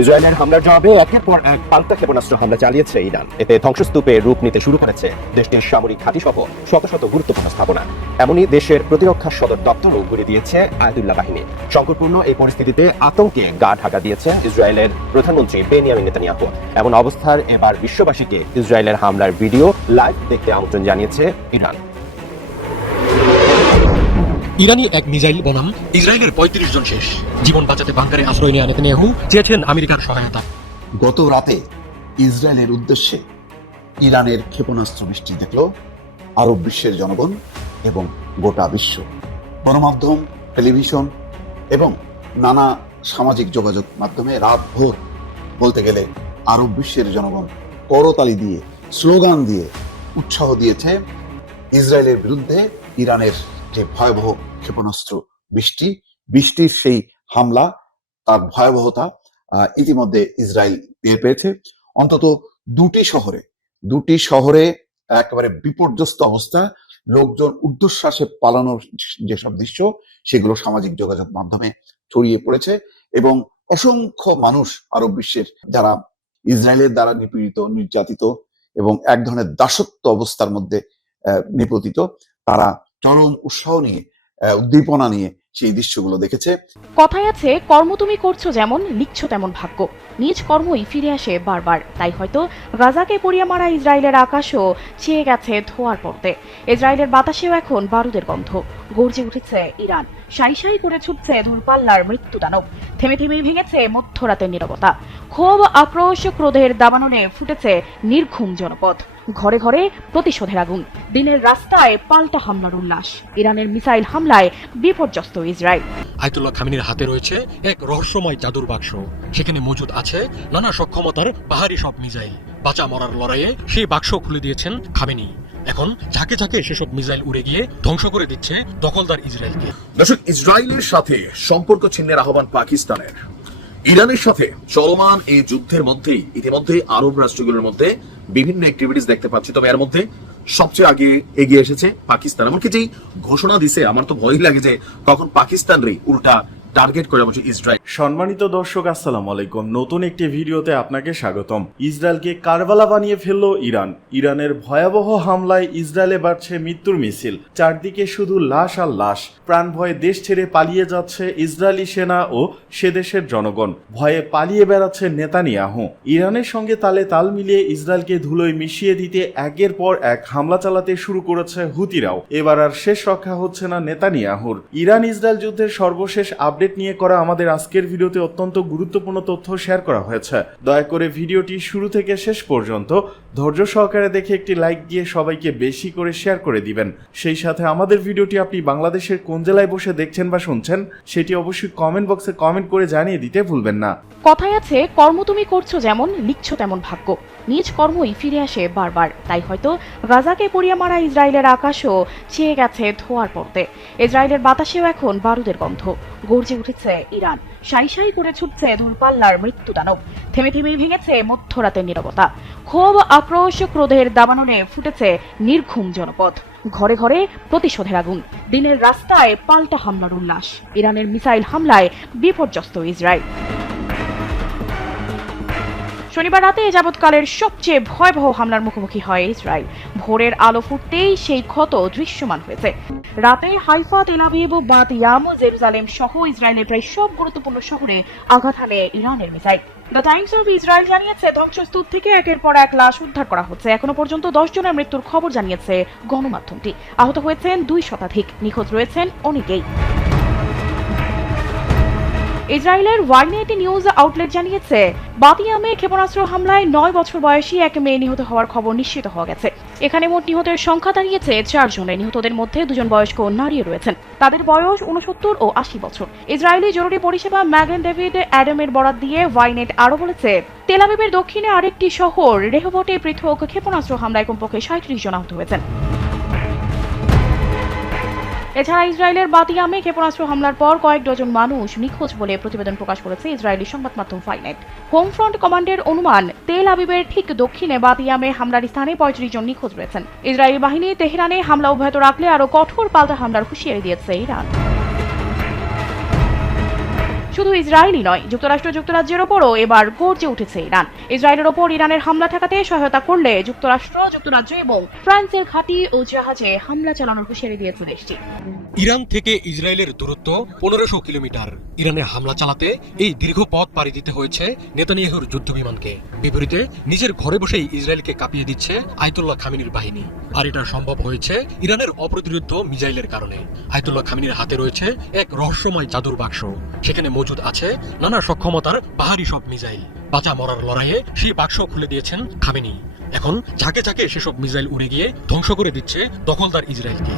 ইসরায়েলের হামলার জবাবে একের পর এক পাল্টা ক্ষেপণাস্ত্র হামলা চালিয়েছে ইরান। এতে ধ্বংসস্তূপে রূপ নিতে শুরু করেছে দেশটির সামরিক ঘাঁটি সহ শত শত গুরুত্বপূর্ণ স্থাপনা। এমনই দেশের প্রতিরক্ষা সদর দপ্তরও ঘুরে দিয়েছে আয়াতুল্লাহ বাহিনী। সংকটপূর্ণ এই পরিস্থিতিতে আতঙ্কে গা ঢাকা দিয়েছে ইসরায়েলের প্রধানমন্ত্রী বেনিয়ামিন নেতানিয়াহু। এমন অবস্থার এবার বিশ্ববাসীকে ইসরায়েলের হামলার ভিডিও লাইভ দেখতে আমন্ত্রণ জানিয়েছে ইরান। ইরানি এক মিসাইল বনাম। ইসরায়েলের পঁয়ত্রিশ জন শেষ। জীবন বাঁচাতে বাংকারে আশ্রয় নেওয়া নেতানিয়াহু চেয়েছেন আমেরিকার সহায়তা। গত রাতে ইসরায়েলের উদ্দেশ্যে ইরানের ক্ষেপণাস্ত্র বৃষ্টি দেখল আরব বিশ্বের জনগণ এবং গোটা বিশ্ব। গণমাধ্যম টেলিভিশন এবং নানা সামাজিক যোগাযোগ মাধ্যমে রাত ভোর বলতে গেলে আরব বিশ্বের জনগণ করতালি দিয়ে স্লোগান দিয়ে উৎসাহ দিয়েছে ইসরায়েলের বিরুদ্ধে ইরানের যে ভয়াবহ ক্ষেপণাস্ত্র বৃষ্টি, বৃষ্টির সেই হামলা, তার ভয়াবহতা ইতিমধ্যে ইসরায়েল টের পেয়েছে। অন্তত দুটি শহরে দুটি শহরে একেবারে বিপর্যস্ত অবস্থা, লোকজন ঊর্ধ্বশ্বাসে পালানোর যেসব দৃশ্য, সেগুলো সামাজিক যোগাযোগ মাধ্যমে ছড়িয়ে পড়েছে এবং অসংখ্য মানুষ আরব বিশ্বের যারা ইসরায়েলের দ্বারা নিপীড়িত, নির্যাতিত এবং এক ধরনের দাসত্ব অবস্থার মধ্যে নিপতিত, তারা চরম উৎসাহ নিয়ে উদ্দীপনা নিয়ে সেই দৃশ্যগুলো দেখেছে। কথায় আছে, কর্ম তুমি করছ যেমন লিখছো তেমন ভাগ্য। নিজ কর্মই ফিরে আসে বারবার। তাই হয়তো গাজাকে পড়িয়া মারা ইসরায়েলের আকাশও ছেয়ে গেছে ধোয়ার পড়তে ইসরায়েলের বাতাসেও এখন বারুদের গন্ধ। গর্জে উঠেছে ইরান। সাই সাই করে ছুটছে দূরপাল্লার মৃত্যু দানব থেমে থেমেই ভেঙেছে মধ্যরাতের নীরবতা। ক্ষোভ, আক্রোশ, ক্রোধের দাবাননে ফুটেছে নির্ঘুম জনপদ। ঘরে ঘরে প্রতিশোধের আগুন। দিনের রাস্তায় পাল্টা হামলার উল্লাস। ইরানের মিসাইল হামলায় বিপর্যস্ত ইসরায়েল। আয়তুল্লাহ খামিনের হাতে রয়েছে এক রহস্যময় জাদুর বাক্স। সেখানে মজুদ আছে নানা সক্ষমতার বাহারি সব মিসাইল। বাঁচা মরার লড়াইয়ে সেই বাক্স খুলে দিয়েছেন খামেনি। এখন ঝাঁকে ঝাঁকে সেসব মিসাইল উড়ে গিয়ে ধ্বংস করে দিচ্ছে দখলদার ইসরায়েলকে। দর্শক, ইসরায়েলের সাথে সম্পর্ক ছিন্নের আহ্বান পাকিস্তানের। ইরানের সাথে চলমান এই যুদ্ধের মধ্যেই ইতিমধ্যে আরব রাষ্ট্রগুলোর মধ্যে বিভিন্ন অ্যাক্টিভিটিস দেখতে পাচ্ছি। তবে এর মধ্যে সবচেয়ে আগে এগিয়ে এসেছে পাকিস্তান। এমনকি যেই ঘোষণা দিছে, আমার তো ভয়ই লাগে যে কখন পাকিস্তানরই উল্টা টার্গেট করে বলছে ইসরায়েল। সম্মানিত দর্শক, আসসালাম আলাইকুম। নতুন একটি ভিডিওতে আপনাকে স্বাগতম। ইসরায়েলকে কারবালা বানিয়ে ফেলল ইরান। ইরানের ভয়াবহ হামলায় ইসরায়েলে বাড়ছে মৃত্যুর মিছিল। চারদিকে শুধু লাশ আর লাশ। প্রাণ ভয়ে দেশ ছেড়ে পালিয়ে যাচ্ছে ইসরায়েলি সেনা ও সে দেশের জনগণ। ভয়ে পালিয়ে বেড়াচ্ছে নেতানিয়াহু। ইরানের সঙ্গে তালে তাল মিলিয়ে ইসরায়েলকে ধুলোয় মিশিয়ে দিতে একের পর এক হামলা চালাতে শুরু করেছে হুতিরাও। এবার আর শেষ রক্ষা হচ্ছে না নেতানিয়াহুর। ইরান ইসরায়েল যুদ্ধের সর্বশেষ আপডেট নিয়ে করা আমাদের আজকের ভিডিওতে অত্যন্ত গুরুত্বপূর্ণ তথ্য শেয়ার করা হয়েছে। দয়া করে ভিডিওটি শুরু থেকে শেষ পর্যন্ত ধৈর্য সহকারে দেখে একটি লাইক দিয়ে সবাইকে বেশি করে শেয়ার করে দিবেন। সেই সাথে আমাদের ভিডিওটি আপনি বাংলাদেশের কোন জেলায় বসে দেখছেন বা শুনছেন, সেটি অবশ্যই কমেন্ট বক্সে কমেন্ট করে জানিয়ে দিতে ভুলবেন না। কথায় আছে, কর্ম তুমি করছ যেমন, লিখছো তেমন ভাগ্য। নিজ কর্মই ফিরে আসে বারবার। তাই হয়তো গাজাকে পড়িয়ে মারা ইসরায়েলের আকাশও ছেয়ে গেছে ধোয়ার পড়তে ইসরায়েলের বাতাসেও এখন বারুদের গন্ধ। গর্জে উঠেছে ইরান। সাই সাই করে ছুটছে দূরপাল্লার মৃত্যু দানব থেমে থেমেই ভেঙেছে মধ্যরাতের নীরবতা। ক্ষোভ, আক্রোশ, ক্রোধের দাবাননে ফুটেছে নির্ঘুম জনপদ। ঘরে ঘরে প্রতিশোধের আগুন। দিনের রাস্তায় পাল্টা হামলার উল্লাস। ইরানের মিসাইল হামলায় বিপর্যস্ত ইসরায়েল। শনিবার রাতে যাবৎকালের সবচেয়ে ভয়াবহ হামলার মুখোমুখি হয় ইসরায়েল। ভোরের আলো ফুটতেই সেই ক্ষত দৃশ্যমান হয়েছে। রাতে হাইফা তেলাভিব বাত ইয়াম জেরুজালেম সহ ইসরায়েলের প্রায় সব গুরুত্বপূর্ণ শহরে আঘাত হানে ইরানের missile. The Times of Israel জানিয়েছে, ধ্বংসস্তূপ থেকে একের পর এক লাশ উদ্ধার করা হচ্ছে। এখনও পর্যন্ত দশ জনের মৃত্যুর খবর জানিয়েছে গণমাধ্যমটি। আহত হয়েছেন দুই শতাধিক, নিখোঁজ রয়েছেন অনেকেই। ইসরায়েলের ওয়াইনেটি নিউজ আউটলেট জানিয়েছে, বাতিয়ামে ক্ষেপণাস্ত্র হামলায় নয় বছর বয়সী এক মেয়ে নিহত হওয়ার খবর নিশ্চিত হওয়া গেছে। এখানে মোট নিহতের সংখ্যা দাঁড়িয়েছে চারজনে নিহতদের মধ্যে দুজন বয়স্ক নারীও রয়েছেন। তাদের বয়স উনসত্তর ও আশি বছর। ইসরায়েলি জরুরি পরিষেবা ম্যাগেন ডেভিড অ্যাডামের বরাত দিয়ে ওয়াইনেট আরও বলেছে তেলাবিবের দক্ষিণে আরেকটি শহর, রেহবটে পৃথক ক্ষেপণাস্ত্র হামলায় কমপক্ষে সাঁত্রিশ জন আহত হয়েছেন। এছাড়া ইসরায়েলের বাতিয়ামে ক্ষেপণাস্ত্র হামলার পর কয়েক ডজন মানুষ নিখোঁজ বলে প্রতিবেদন প্রকাশ করেছে ইসরায়েলি সংবাদ মাধ্যম ফাইনেট। হোম ফ্রন্ট কমান্ডের অনুমান, তেল আবিবের ঠিক দক্ষিণে বাতিয়ামে হামলার স্থানে পঁয়ত্রিশ জন নিখোঁজ রয়েছেন। ইসরায়েলি বাহিনী তেহরানে হামলা অব্যাহত রাখলে আরও কঠোর পাল্টা হামলার হুঁশিয়ারি দিয়েছে ইরান। শুধু ইসরায়েলই নয়, যুক্তরাষ্ট্র, যুক্তরাজ্যের ওপরও এবার গর্জে উঠেছে ইরান। ইসরায়েলের ওপর ইরানের হামলা ঠেকাতে সহায়তা করলে যুক্তরাষ্ট্র, যুক্তরাজ্য এবং ফ্রান্সের ঘাঁটি ও জাহাজে হামলা চালানোর হুঁশিয়ারি দিয়েছে দেশটি ইরান থেকে ইসরায়েলের দূরত্ব পনেরোশো কিলোমিটার। ইরানে হামলা চালাতে এই দীর্ঘ পথ পাড়ি দিতে হয়েছে নেতানিয়াহুর যুদ্ধ বিমানকে বিপরীতে নিজের ঘরে বসেই ইসরায়েলকে কাঁপিয়ে দিচ্ছে আয়তুল্লাহ খামিনির বাহিনী। আর এটা সম্ভব হয়েছে ইরানের অপ্রতিরোধ মিজাইলের কারণে। আয়তুল্লাহ খামিনির হাতে রয়েছে এক রহস্যময় জাদুর বাক্স। সেখানে মজুদ আছে, নানা সক্ষমতার বাহারি সব মিসাইল। বাঁচা মরার লড়াইয়ে সেই বাক্স খুলে দিয়েছেন খামেনি। এখন ঝাঁকে ঝাঁকে সেসব মিসাইল উড়ে গিয়ে ধ্বংস করে দিচ্ছে দখলদার ইসরায়েলকে।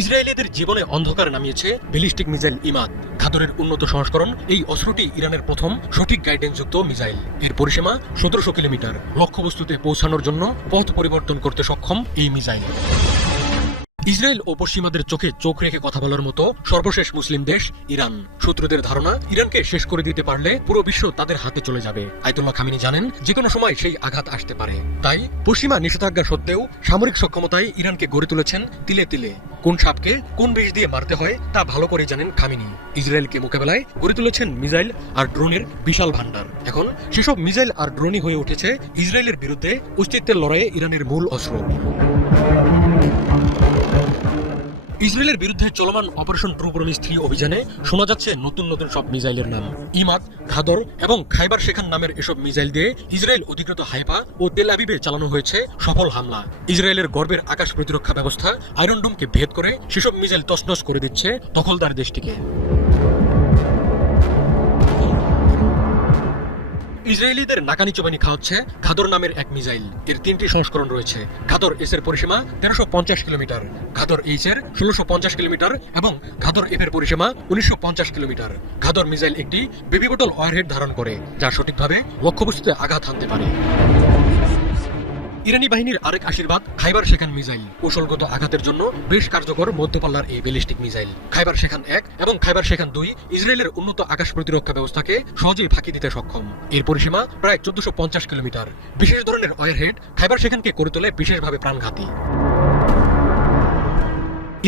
ইসরায়েলিদের জীবনে অন্ধকার নামিয়েছে ব্যালিস্টিক মিসাইল ইমাদ। ঘাতরের উন্নত সংস্করণ এই অস্ত্রটি ইরানের প্রথম সঠিক গাইডেন্সযুক্ত মিসাইল। এর পরিসীমা সতেরোশো কিলোমিটার। লক্ষ্যবস্তুতে পৌঁছানোর জন্য পথ পরিবর্তন করতে সক্ষম এই মিসাইল। ইসরায়েল ও পশ্চিমাদের চোখে চোখ রেখে কথা বলার মতো সর্বশেষ মুসলিম দেশ ইরান। শত্রুদের ধারণা ইরানকে শেষ করে দিতে পারলে পুরো বিশ্ব তাদের হাতে চলে যাবে। আয়তুল্লাহ খামিনি জানেন, যে কোনো সময় সেই আঘাত আসতে পারে। তাই পশ্চিমা নিষেধাজ্ঞা সত্ত্বেও সামরিক সক্ষমতায় ইরানকে গড়ে তুলেছেন তিলে তিলে। কোন সাপকে কোন বিষ দিয়ে মারতে হয় তা ভালো করে জানেন খামিনি। ইসরায়েলকে মোকাবেলায় গড়ে তুলেছেন মিসাইল আর ড্রোনের বিশাল ভান্ডার এখন সেসব মিসাইল আর ড্রোনই হয়ে উঠেছে ইসরায়েলের বিরুদ্ধে অস্তিত্বের লড়াইয়ে ইরানের মূল অস্ত্র। ইসরায়েলের বিরুদ্ধে চলমান অপারেশন ট্রু প্রমিস থ্রি অভিযানে শোনা যাচ্ছে নতুন নতুন সব মিসাইলের নাম। ইমাদ, খাদর এবং খাইবার শেখান নামের এসব মিসাইল দিয়ে ইসরায়েল অধিকৃত হাইফা ও তেল আবিবে চালানো হয়েছে সফল হামলা। ইসরায়েলের গর্বের আকাশ প্রতিরক্ষা ব্যবস্থা আয়রন ডোমকে ভেদ করে সেসব মিসাইল তসনস করে দিচ্ছে দখলদার দেশটিকে। ইসরায়েলিদের নাকানি চোবানি খাওয়াচ্ছে খাদর নামের এক মিসাইল। এর তিনটি সংস্করণ রয়েছে। খাদর এস এর পরিসীমা তেরোশো পঞ্চাশ কিলোমিটার খাদর এইচ এর ষোলোশো পঞ্চাশ কিলোমিটার এবং খাদর এফ এর পরিসীমা উনিশশো পঞ্চাশ কিলোমিটার। খাদর মিসাইল একটি বেবি বোটল ওয়ারহেড ধারণ করে, যা সঠিকভাবে লক্ষ্যবস্তুতে আঘাত হানতে পারে। ইরানি বাহিনীর আরেক আশীর্বাদ, খাইবার শেখান মিসাইল। কৌশলগত আঘাতের জন্য বেশ কার্যকর মধ্যপাল্লার এই ব্যালিস্টিক মিসাইল। খাইবার শেখান এক এবং খাইবার শেখান দুই ইসরায়েলের উন্নত আকাশ প্রতিরক্ষা ব্যবস্থাকে সহজেই ফাঁকি দিতে সক্ষম। এর পরিসীমা প্রায় চোদ্দশো কিলোমিটার। বিশেষ ধরনের ওয়ারহেড খাইবার শেখানকে করে তোলে বিশেষভাবে প্রাণঘাতী।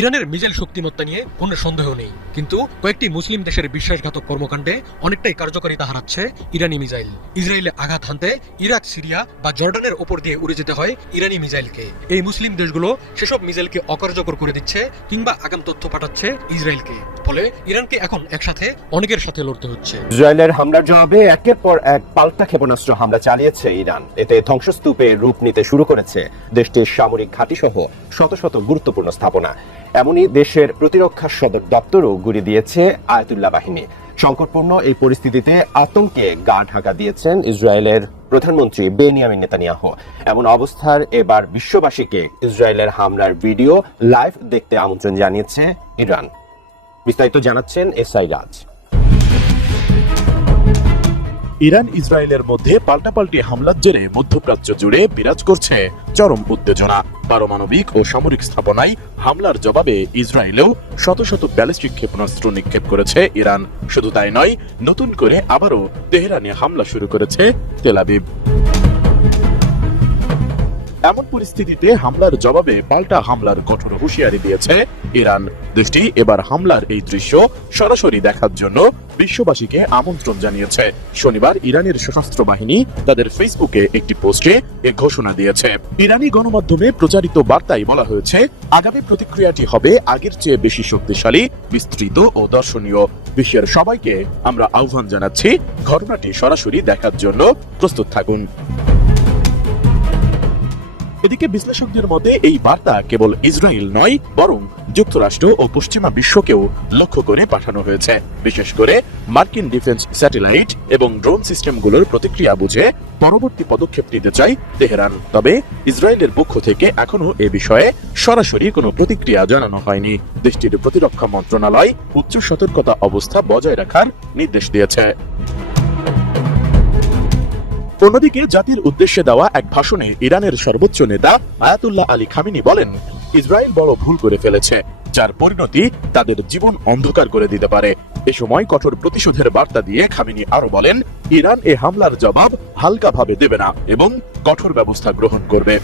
ইরানের মিসাইল শক্তিমত্তা নিয়ে কোনো সন্দেহ নেই। কিন্তু কয়েকটি মুসলিম দেশের বিশ্বাসঘাতক কর্মকাণ্ডে অনেকটাই কার্যকারিতা হারাচ্ছে ইরানি মিসাইল। ইসরায়েলে আঘাত হানতে ইরাক, সিরিয়া বা জর্ডানের ওপর দিয়ে উড়ে যেতে হয় ইরানি মিসাইলকে। এই মুসলিম দেশগুলো সেসব মিসাইলকে অকার্যকর করে দিচ্ছে কিংবা আগাম তথ্য পাঠাচ্ছে ইসরায়েলকে। ফলে ইরানকে এখন একসাথে অনেকের সাথে লড়তে হচ্ছে। ইসরায়েলের হামলার জবাবে একের পর এক পাল্টা ক্ষেপণাস্ত্র হামলা চালিয়েছে ইরান। এতে ধ্বংসস্তূপে রূপ নিতে শুরু করেছে দেশটির সামরিক ঘাঁটি সহ শত শত গুরুত্বপূর্ণ স্থাপনা। এমনই দেশের প্রতিরক্ষা সদর দপ্তরও গুড়ি দিয়েছে আয়তুল্লাহ বাহিনী। সংকটপূর্ণ এই পরিস্থিতিতে আতঙ্কে গা ঢাকা দিয়েছেন ইসরায়েলের প্রধানমন্ত্রী বেনিয়ামিন নেতানিয়াহ। এমন অবস্থার এবার বিশ্ববাসীকে ইসরায়েলের হামলার ভিডিও লাইভ দেখতে আমন্ত্রণ জানিয়েছে ইরান। বিস্তারিত জানাচ্ছেন এসআই রাজ। ইরান ইসরায়েলের মধ্যে পাল্টাপাল্টি হামলার জেরে মধ্যপ্রাচ্য জুড়ে বিরাজ করছে চরম উত্তেজনা, পারমাণবিক ও সামরিক স্থাপনায় হামলার জবাবে ইসরায়েলেও শত শত ব্যালিস্টিক ক্ষেপণাস্ত্র নিক্ষেপ করেছে ইরান। শুধু তাই নয়, নতুন করে আবারও তেহরানে হামলা শুরু করেছে তেলাবিব এমন পরিস্থিতিতে হামলার জবাবে পাল্টা হামলার কঠোর হুঁশিয়ারি দিয়েছে ইরান। দেশটি এবার হামলার এই দৃশ্য সরাসরি দেখার জন্য বিশ্ববাসীকে আমন্ত্রণ জানিয়েছে। শনিবার ইরানের সশস্ত্র বাহিনী তাদের ফেসবুকে একটি পোস্টে এ ঘোষণা দিয়েছে। ইরানি গণমাধ্যমে প্রচারিত বার্তায় বলা হয়েছে, আগামী প্রতিক্রিয়াটি হবে আগের চেয়ে বেশি শক্তিশালী, বিস্তৃত ও দর্শনীয়। বিশ্বের সবাইকে আমরা আহ্বান জানাচ্ছি ঘটনাটি সরাসরি দেখার জন্য প্রস্তুত থাকুন। এদিকে বিশ্লেষকদের মতে, এই বার্তা কেবল ইসরায়েল নয়, বরং যুক্তরাষ্ট্র ও পশ্চিমা বিশ্বকেও লক্ষ্য করে পাঠানো হয়েছে। বিশেষ করে মার্কিন ডিফেন্স স্যাটেলাইট এবং ড্রোন সিস্টেমগুলোর প্রতিক্রিয়া বুঝে পরবর্তী পদক্ষেপ নিতে চাই তেহরান। তবে ইসরায়েলের পক্ষ থেকে এখনও এ বিষয়ে সরাসরি কোনো প্রতিক্রিয়া জানানো হয়নি। দেশটির প্রতিরক্ষা মন্ত্রণালয় উচ্চ সতর্কতা অবস্থা বজায় রাখার নির্দেশ দিয়েছে। অন্যদিকে জাতির উদ্দেশ্যে দেওয়া এক ভাষণে ইরানের সর্বোচ্চ নেতা আয়াতুল্লাহ আলী খামিনি বলেন, ইসরায়েল বড় ভুল করে ফেলেছে, যার পরিণতি তাদের জীবন অন্ধকার করে দিতে পারে। এ সময় কঠোর প্রতিশোধের বার্তা দিয়ে খামিনি আরও বলেন, ইরান এ হামলার জবাব হালকাভাবে দেবে না এবং কঠোর ব্যবস্থা গ্রহণ করবে।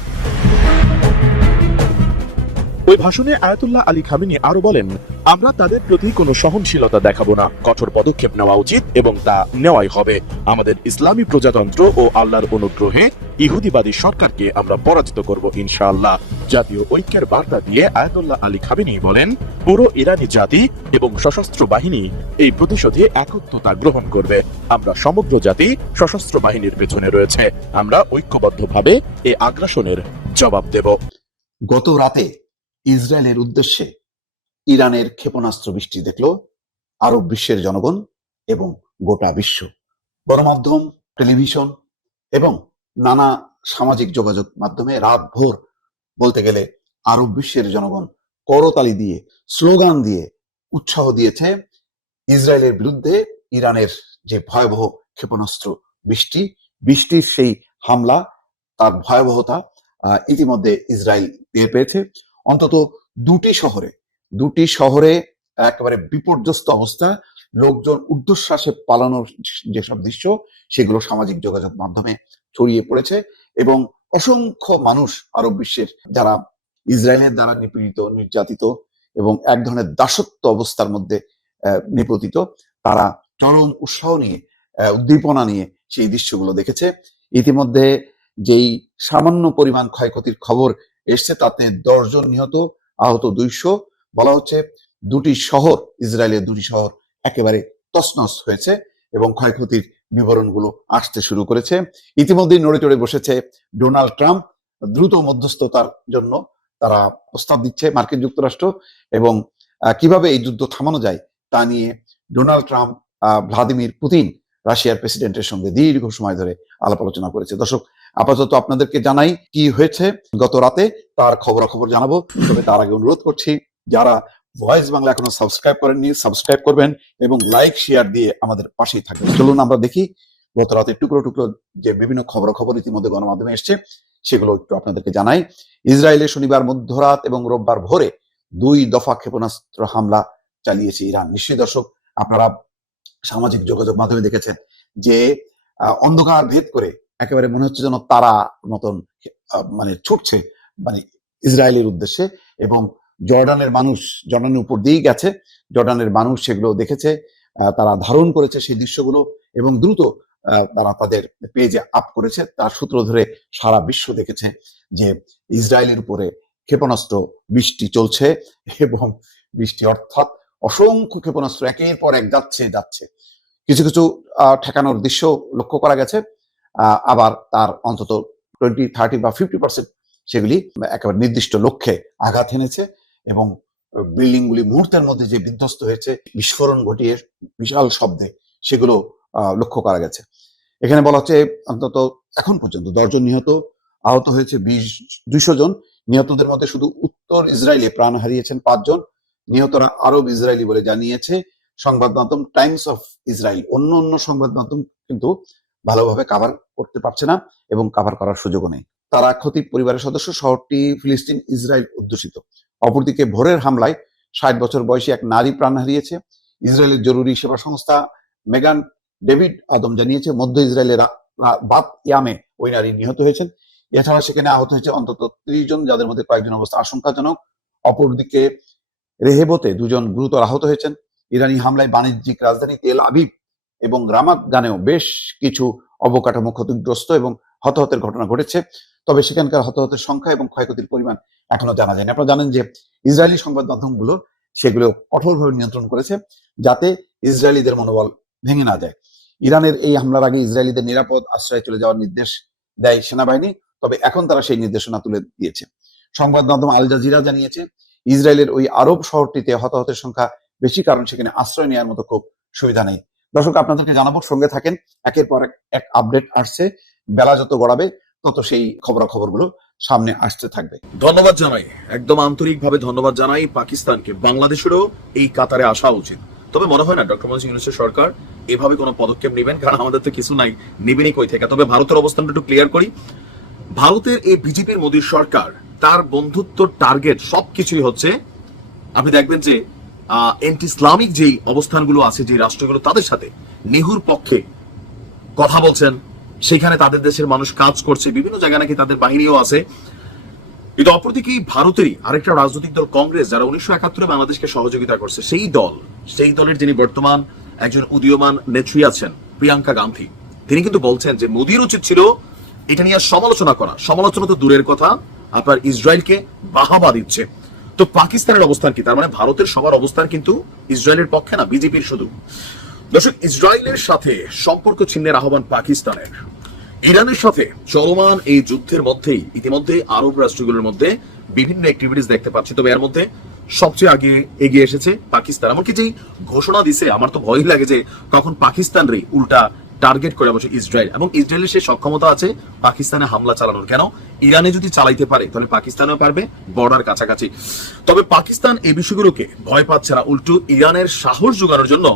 ওই ভাষণে আয়াতুল্লাহ আলী খামিনী আরও বলেন, আমরা তাদের প্রতি কোনো সহনশীলতা দেখাবো না। কঠোর পদক্ষেপ নেওয়া উচিত এবং তা নেওয়াই হবে। আমাদের ইসলামী প্রজাতন্ত্র ও আল্লাহর অনুগ্রহে ইহুদিবাদী সরকারকে আমরা পরাজিত করব ইনশাআল্লাহ। জাতীয় ঐক্যের বার্তা দিয়ে আয়াতুল্লাহ আলী খামিনী বলেন, পুরো ইরানি জাতি এবং সশস্ত্র বাহিনী এই প্রতিশোধে একত্রতা গ্রহণ করবে। আমরা সমগ্র জাতি সশস্ত্র বাহিনীর পেছনে রয়েছে। আমরা ঐক্যবদ্ধভাবে এই আগ্রাসনের জবাব দেব। গত রাতে ইসরায়েলের উদ্দেশ্যে ইরানের ক্ষেপণাস্ত্র বৃষ্টি দেখল আরব বিশ্বের জনগণ এবং গোটা বিশ্ব। গণমাধ্যম, টেলিভিশন এবং নানা সামাজিক যোগাযোগ মাধ্যমে রাত ভোর বলতে গেলে আরব বিশ্বের জনগণ করতালি দিয়ে, স্লোগান দিয়ে উৎসাহ দিয়েছে ইসরায়েলের বিরুদ্ধে ইরানের যে ভয়াবহ ক্ষেপণাস্ত্র বৃষ্টি, বৃষ্টির সেই হামলা, তার ভয়াবহতা ইতিমধ্যে ইসরায়েল টের পেয়েছে। অন্তত দুটি শহরে দুটি শহরে একেবারে বিপর্যস্ত অবস্থা, লোকজন ঊর্ধ্বশ্বাসে পালানোর যেসব দৃশ্য, সেগুলো সামাজিক যোগাযোগ মাধ্যমে ছড়িয়ে পড়েছে এবং অসংখ্য মানুষ আরব বিশ্বের যারা ইসরায়েলের দ্বারা নিপীড়িত, নির্যাতিত এবং এক ধরনের দাসত্ব অবস্থার মধ্যে নিপতিত, তারা চরম উৎসাহ নিয়ে উদ্দীপনা নিয়ে সেই দৃশ্যগুলো দেখেছে। ইতিমধ্যে যেই সামান্য পরিমাণ ক্ষয়ক্ষতির খবর এসছে তাতে দশজন নিহত, আহত দুইশো। বলা হচ্ছে দুটি শহর, ইসরায়েলের দুটি শহর একেবারে তছনছ হয়েছে এবং ক্ষয়ক্ষতির বিবরণগুলো আসতে শুরু করেছে। ইতিমধ্যেই নড়ে চড়ে বসেছে ডোনাল্ড ট্রাম্প। দ্রুত মধ্যস্থতার জন্য তারা প্রস্তাব দিচ্ছে মার্কিন যুক্তরাষ্ট্র এবং কীভাবে এই যুদ্ধ থামানো যায় তা নিয়ে ডোনাল্ড ট্রাম্প ভ্লাদিমির পুতিন রাশিয়ার প্রেসিডেন্টের সঙ্গে দীর্ঘ সময় ধরে আলাপ আলোচনা করেছে। দর্শক আপাতত আপনাদেরকে জানাই কি হয়েছে গত রাতে, তার খবরাখবর জানাব। তবে তার আগে অনুরোধ করছি, যারা ভয়েস বাংলা এখনও সাবস্ক্রাইব করেননি, সাবস্ক্রাইব করবেন এবং লাইক, শেয়ার দিয়ে আমাদের পাশেই থাকবেন। চলুন আমরা দেখি গত রাতে টুকরো টুকরো যে বিভিন্ন খবরাখবর ইতিমধ্যে গণমাধ্যমে এসছে, সেগুলো একটু আপনাদেরকে জানাই। ইসরায়েলে শনিবার মধ্যরাত এবং রোববার ভোরে দুই দফা ক্ষেপণাস্ত্র হামলা চালিয়েছে ইরান। নিশ্চয়ই দর্শক, আপনারা সামাজিক যোগাযোগ মাধ্যমে দেখেছেন যে অন্ধকার ভেদ করে একেবারে মনে হচ্ছে যেন তারা মতন মানে ছুটছে মানে ইসরায়েলের উদ্দেশ্যে এবং জর্ডানের মানুষ জর্ডানের উপর দিয়েই গেছে, জর্ডানের মানুষ সেগুলো দেখেছে তারা ধারণ করেছে সেই দৃশ্যগুলো এবং দ্রুত তারা তাদের পেজে আপ করেছে। তার সূত্র ধরে সারা বিশ্ব দেখেছে যে ইসরায়েলের উপরে ক্ষেপণাস্ত্র বৃষ্টি চলছে এবং বৃষ্টি অর্থাৎ অসংখ্য ক্ষেপণাস্ত্র একের পর এক যাচ্ছে যাচ্ছে। কিছু কিছু ঠেকানোর দৃশ্য লক্ষ্য করা গেছে। আবার তার অন্তত টোয়েন্টি থার্টি বা ফিফটি পার্সেন্ট সেগুলি একেবারে নির্দিষ্ট লক্ষ্যে আঘাত এনেছে এবং বিল্ডিং গুলি মুহূর্তের মধ্যে যে বিধ্বস্ত হয়েছে, বিস্ফোরণ ঘটিয়ে বিশাল শব্দে সেগুলো লক্ষ্য করা গেছে। এখানে বলা হচ্ছে অন্তত এখন পর্যন্ত দশজন নিহত, আহত হয়েছে বিশ, দুইশো জন। নিহতদের মধ্যে শুধু উত্তর ইসরায়েলে প্রাণ হারিয়েছেন পাঁচজন। নিহতরা আরব ইসরায়েলি বলে জানিয়েছে। সংবাদ মাধ্যম টাইমস অফ ইসরায়েল অন্য অন্য সংবাদ মাধ্যম কিন্তু ভালোভাবে কাভার করতে পারছে না এবং কাভার করার সুযোগও নেই। তারা খতিব পরিবারের সদস্য, শহরটি ফিলিস্তিন, ইসরায়েল অধ্যুষিত। অপরদিকে ভোরের হামলায় ষাট বছর বয়সী এক নারী প্রাণ হারিয়েছে। ইসরায়েলের জরুরি সেবা সংস্থা মেগান ডেভিড আদম জানিয়েছে, মধ্য ইসরায়েলের বাত ইয়ামে ওই নারী নিহত হয়েছেন। এছাড়া সেখানে আহত হয়েছে অন্তত ত্রিশ জন, যাদের মধ্যে কয়েকজন অবস্থা আশঙ্কাজনক। অপরদিকে রেহেবতে দুজন গুরুতর আহত হয়েছেন। ইরানি হামলায় বাণিজ্যিক রাজধানী তেল আবিব এবং রামাত গানেও বেশ কিছু অবকাঠামো ক্ষতিগ্রস্ত এবং হতাহতের ঘটনা ঘটেছে। তবে সেখানকার হতাহতের সংখ্যা এবং ক্ষয়ক্ষতির পরিমাণ এখনও জানা যায়নি। আপনারা জানেন যে ইসরায়েলি সংবাদ মাধ্যমগুলো সেগুলো কঠোরভাবে নিয়ন্ত্রণ করেছে যাতে ইসরায়েলিদের মনোবল ভেঙে না যায়। ইরানের এই হামলার আগে ইসরায়েলিদের নিরাপদ আশ্রয়ে চলে যাওয়ার নির্দেশ দেয় সেনাবাহিনী, তবে এখন তারা সেই নির্দেশনা তুলে দিয়েছে। সংবাদ মাধ্যম আল জাজিরা জানিয়েছে, ইসরায়েলের ওই আরব শহরটিতে হতাহতের সংখ্যা বেশি, কারণ সেখানে আশ্রয় নেওয়ার মতো খুব সুবিধা নেই। দর্শক, আপনাদেরকে জানাব, সঙ্গে থাকেন। একের পর এক আপডেট আসছে। বেলা যত গড়াবে, তত সেই খবরাখবরগুলো সামনে আসতে থাকবে। ধন্যবাদ জানাই। একদম আন্তরিকভাবে ধন্যবাদ জানাই পাকিস্তানকে। বাংলাদেশেরও এই কাতারে আসা উচিত। তবে মনে হয় না, ডক্টর মোহাম্মদ ইউনুসের সরকার এভাবে কোনো পদক্ষেপ নেবেন? কারণ আমাদের তো কিছু নাই, নিবেনই কই থেকে? তবে ভারতের অবস্থানটা একটু ক্লিয়ার করি। ভারতের এই বিজেপির মোদীর সরকার, তার বন্ধুত্ব টার্গেট সবকিছুই হচ্ছে, আপনি দেখবেন যে এন্টি ইসলামিক যেই অবস্থানগুলো আছে যে রাষ্ট্রগুলো তাদের সাথে নেহুর পক্ষে কথা বলছেন, সেখানে তাদের দেশের মানুষ কাজ করছে, বিভিন্ন জায়গায় নাকি তাদের বাহিনীও আছে। কিন্তু অপরদিকে ভারতেরই আরেকটা রাজনৈতিক দল কংগ্রেস, যারা উনিশশো একাত্তরে বাংলাদেশকে সহযোগিতা করছে, সেই দল, সেই দলের যিনি বর্তমান একজন উদীয়মান নেত্রী আছেন, প্রিয়াঙ্কা গান্ধী, তিনি কিন্তু বলছেন যে মোদীর উচিত ছিল এটা নিয়ে সমালোচনা করা। সমালোচনা তো দূরের কথা, আপনার ইসরায়েলকে বাহাবা দিচ্ছে। তো পাকিস্তানের অবস্থান কি? তার মানে ভারতের সবার অবস্থান কিন্তু ইসরায়েলের পক্ষে না, বিজেপির শুধু। দর্শক, ইসরায়েলের সাথে সম্পর্ক ছিন্নের আহ্বান পাকিস্তানের। ইরানের সাথে চলমান এই যুদ্ধের মধ্যেই ইতিমধ্যে আরব রাষ্ট্রগুলোর মধ্যে বিভিন্ন অ্যাক্টিভিটিস দেখতে পাচ্ছি। তবে এর মধ্যে সবচেয়ে আগে এগিয়ে এসেছে পাকিস্তান। এমনকি যেই ঘোষণা দিছে, আমার তো ভয় লাগে যে কখন পাকিস্তান রে উল্টা টার্গেট করে বসে ইসরায়েল। এবং ইসরায়েলের সে সক্ষমতা আছে পাকিস্তানে হামলা চালানোর। কেন? ইরানে যদি চালাইতে পারে, তাহলে পাকিস্তানও পারবে বর্ডার কাছাকাছি। তবে পাকিস্তান এই বিষয়গুলোকে ভয় পাচ্ছে না। উল্টো ইরানের সাহস যোগানোর জন্য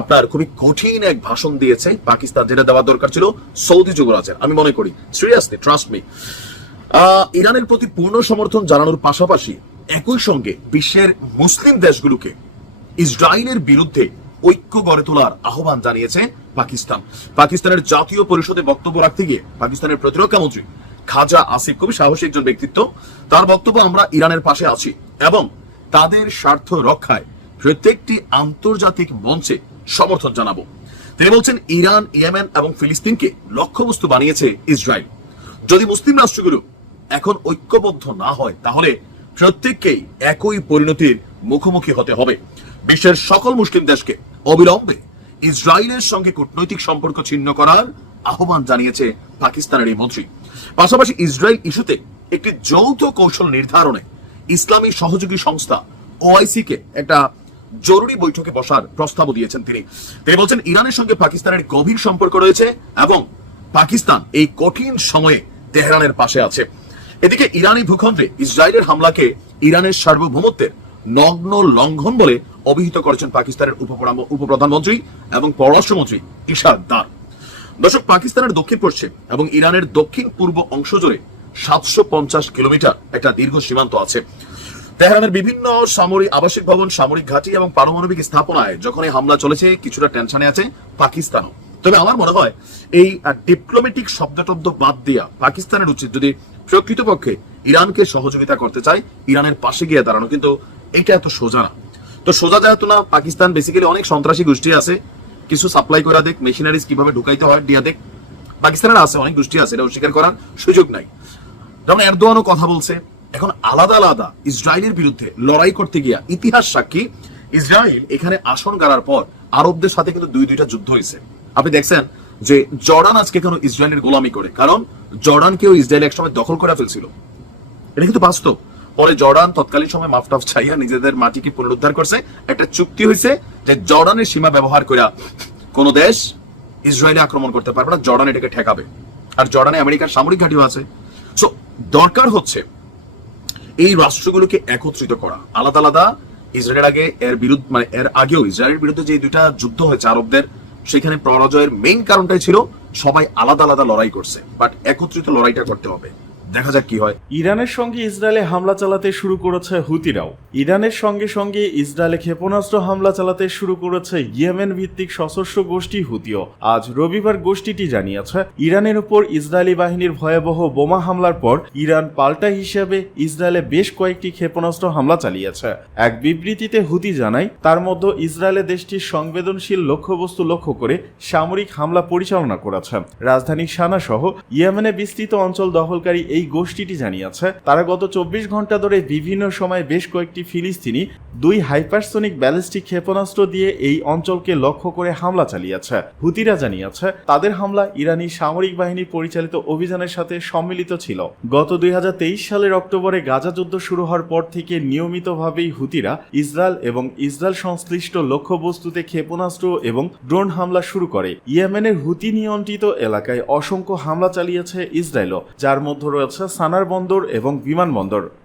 আপনার খুবই কঠিন এক ভাষণ দিয়েছে পাকিস্তান, যেটা দেওয়ার দরকার ছিল সৌদি যুবরাজের। আমি মনে করি, সিরিয়াসলি ট্রাস্ট মি ইরানের প্রতি পূর্ণ সমর্থন জানানোর পাশাপাশি একই সঙ্গে বিশ্বের মুসলিম দেশগুলোকে ইসরায়েলের বিরুদ্ধে ঐক্য গড়ে তোলার আহ্বান জানিয়েছে পাকিস্তান। পাকিস্তানের জাতীয় পরিষদে বক্তব্য রাখতে গিয়ে পাকিস্তানের প্রতিরক্ষা মন্ত্রী খাজা আসিফ খুবই সাহসী একজন ব্যক্তিত্ব। তার বক্তব্য আমরা ইরানের পাশে আছি এবং তাদের স্বার্থ রক্ষায় প্রত্যেকটি আন্তর্জাতিক মঞ্চে সমর্থন জানাব। তিনি বলছেন, ইরান, ইয়েমেন এবং ফিলিস্তিনকে লক্ষ্যবস্তু বানিয়েছে ইসরায়েল। যদি মুসলিম রাষ্ট্রগুলো এখন ঐক্যবদ্ধ না হয়, তাহলে প্রত্যেককেই একই পরিণতির মুখোমুখি হতে হবে। বিশ্বের সকল মুসলিম দেশকে অবিলম্বে ইসরায়েলের সঙ্গে কূটনৈতিক সম্পর্ক ছিন্ন করার আহ্বান জানিয়েছে পাকিস্তানের এই মন্ত্রী। পাশাপাশি ইসরায়েল ইস্যুতে একটি যৌথ কৌশল নির্ধারণে ইসলামী সহযোগী সংস্থা ওআইসি কে একটা জরুরি বৈঠকে বসার প্রস্তাবও দিয়েছেন তিনি। তিনি বলছেন, ইরানের সঙ্গে পাকিস্তানের গভীর সম্পর্ক রয়েছে এবং পাকিস্তান এই কঠিন সময়ে তেহরানের পাশে আছে। এদিকে ইরানি ভূখণ্ডে ইসরায়েলের হামলাকে ইরানের সার্বভৌমত্বের নগ্ন লঙ্ঘন বলে অভিহিত করেছেন পাকিস্তানের উপপ্রধানমন্ত্রী এবং পররাষ্ট্রমন্ত্রী ইশাক দার। দর্শক, পাকিস্তানের দক্ষিণ পশ্চিম এবং ইরানের দক্ষিণ পূর্ব অংশ জুড়ে সাতশো পঞ্চাশ কিলোমিটার একটা দীর্ঘ সীমান্ত আছে। তেহরানের বিভিন্ন সামরিক আবাসিক ভবন, সামরিক ঘাঁটি এবং পারমাণবিক স্থাপনায় যখন এই হামলা চলেছে, কিছুটা টেনশনে আছে পাকিস্তানও। তবে আমার মনে হয়, এই ডিপ্লোমেটিক শব্দটব্দ বাদ দিয়া পাকিস্তানের উচিত যদি প্রকৃতপক্ষে ইরানকে সহযোগিতা করতে চায়, ইরানের পাশে গিয়ে দাঁড়ানো, কিন্তু এটা এত সোজা না। তো সোজা যেহেতু না, পাকিস্তান বেসিক্যালি অনেক সন্ত্রাসী গোষ্ঠী আছে। কিছু সাপ্লাই করা দেখ মেশিনারিজ কীভাবে ঢুকাইতে হয়, দিয়া দেখ। পাকিস্তানের আছে, অনেক গোষ্ঠী আছে এটা অস্বীকার করার সুযোগ নাই। যেমন এরদোয়ানও কথা বলছে, এখন আলাদা আলাদা ইসরায়েলের বিরুদ্ধে লড়াই করতে গিয়া ইতিহাস সাক্ষী, ইসরায়েল এখানে আসন গাড়ার পর আরবদের সাথে কিন্তু দুই দুইটা যুদ্ধ হয়েছে আপনি দেখছেন যে জর্ডান আজকে কেন ইসরায়েলের গোলামি করে? কারণ জর্ডানকেও ইসরায়েল একসময় দখল করে ফেলছিল। এটা কিন্তু বাস্তব। পরে জর্ডান তৎকালীন সময় মাফটাফ চাইয়া নিজেদের মাটিকে পুনরুদ্ধার করছে। একটা চুক্তি হয়েছে যে জর্ডানের সীমা ব্যবহার করে কোন দেশ ইসরায়েলে আক্রমণ করতে পারবে না, জর্ডান এটাকে ঠেকাবে। আর জর্ডানে আমেরিকার সামরিক ঘাঁটিও আছে। সো দরকার হচ্ছে এই রাষ্ট্রগুলোকে একত্রিত করা। আলাদা আলাদা ইসরায়েলের আগে এর বিরুদ্ধে মানে এর আগেও ইসরায়েলের বিরুদ্ধে যে দুইটা যুদ্ধ হয়েছে আরবদের, সেখানে পরাজয়ের মেইন কারণটাই ছিল সবাই আলাদা আলাদা লড়াই করছে। বাট একত্রিত লড়াইটা করতে হবে। দেখা যাক কি হয়। ইরানের সঙ্গে ইসরায়েলে হামলা চালাতে শুরু করেছে হুতিরাও। ইরানের সঙ্গে সঙ্গে ইসরায়েলে ক্ষেপণাস্ত্র হামলা চালাতে শুরু করেছে ইয়েমেন ভিত্তিক সশস্ত্র গোষ্ঠী হুতিও। আজ রবিবার গোষ্ঠীটি জানিয়েছে, ইরানের উপর ইসরায়েলি বাহিনীর ভয়াবহ বোমা হামলার পর ইরান পাল্টা হিসেবে ইসরায়েলে বেশ কয়েকটি ক্ষেপণাস্ত্র হামলা চালিয়েছে। এক বিবৃতিতে হুতি জানায়, তার মধ্যে ইসরায়েলে দেশটির সংবেদনশীল লক্ষ্যবস্তু লক্ষ্য করে সামরিক হামলা পরিচালনা করেছে। রাজধানী সানা সহ ইয়েমেনে বিস্তৃত অঞ্চল দখলকারী এই গোষ্ঠীটি জানিয়েছে, তারা গত চব্বিশ ঘণ্টা ধরে বিভিন্ন সময় বেশ কয়েকটি ফিলিস্তিনি, দুই হাইপারসোনিক ব্যালিস্টিক ক্ষেপণাস্ত্র দিয়ে এই অঞ্চলকে লক্ষ্য করে হামলা চালিয়েছে। হুতিরা জানিয়েছে, তাদের হামলা ইরানি সামরিক বাহিনী পরিচালিত অভিযানের সাথে সম্মিলিত ছিল। গত দুই সালের অক্টোবরে গাজা যুদ্ধ শুরু হওয়ার পর থেকে নিয়মিতভাবেই হুতিরা ইসরায়েল এবং ইসরায়েল সংশ্লিষ্ট লক্ষ্যবস্তুতে ক্ষেপণাস্ত্র এবং ড্রোন হামলা শুরু করে। ইয়েমেনের হুতি নিয়ন্ত্রিত এলাকায় অসংখ্য হামলা চালিয়েছে ইসরায়েলও, যার মধ্যে রয়েছে সানার বন্দর এবং বিমানবন্দর